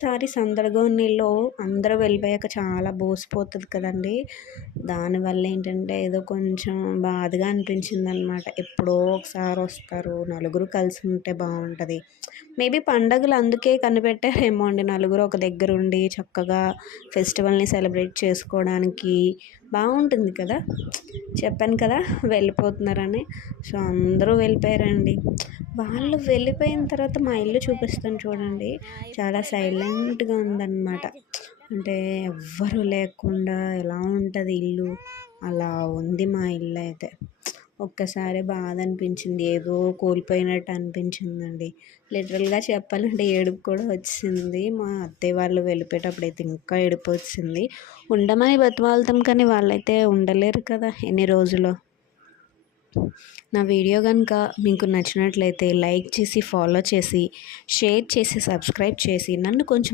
ఒకసారి సందడిగోనిలో అందరూ వెళ్ళిపోయాక చాలా బోసిపోతది కదండీ! దానివల్ల ఏంటంటే ఏదో కొంచెం బాధగా అనిపించిందనమాట. ఎప్పుడో ఒకసారి వస్తారు. నలుగురు కలిసి ఉంటే బావుంటది. మేబీ పండగలు అందుకే కనిపెట్టారేమో అండి. నలుగురు ఒక దగ్గరుండి చక్కగా ఫెస్టివల్‌ని సెలబ్రేట్ చేసుకోవడానికి బావుంటుంది కదా! చెప్పాను కదా! వెళ్ళిపోతున్నారని. సో, అందరూ వెళ్ళిపోయారండి. వాళ్ళు వెళ్ళిపోయిన తర్వాత మా ఇల్లు చూపిస్తాను చూడండి. చాలా సైలెంట్‌గా ఉందనమాట. అంటే ఎవ్వరు లేకుండా ఎలా ఉంటది ఇల్లు, అలా ఉంది మా ఇల్లయితే. ఒక్కసారి బాధ అనిపించింది. ఏదో కోల్పోయినట్టు అనిపించిందండి. లిటరల్‌గా చెప్పాలంటే ఏడుపు కూడా వచ్చింది. మా అత్తయ్య వాళ్ళు వెళ్ళిపోయేటప్పుడైతే ఇంకా ఏడుపొచ్చింది. ఉండమని బతిమాలుతాం కానీ వాళ్ళైతే ఉండలేరు కదా ఎన్ని రోజులో. నా వీడియో కనుక మీకు నచ్చినట్లయితే లైక్ చేసి, ఫాలో చేసి, షేర్ చేసి, సబ్స్క్రైబ్ చేసి నన్ను కొంచెం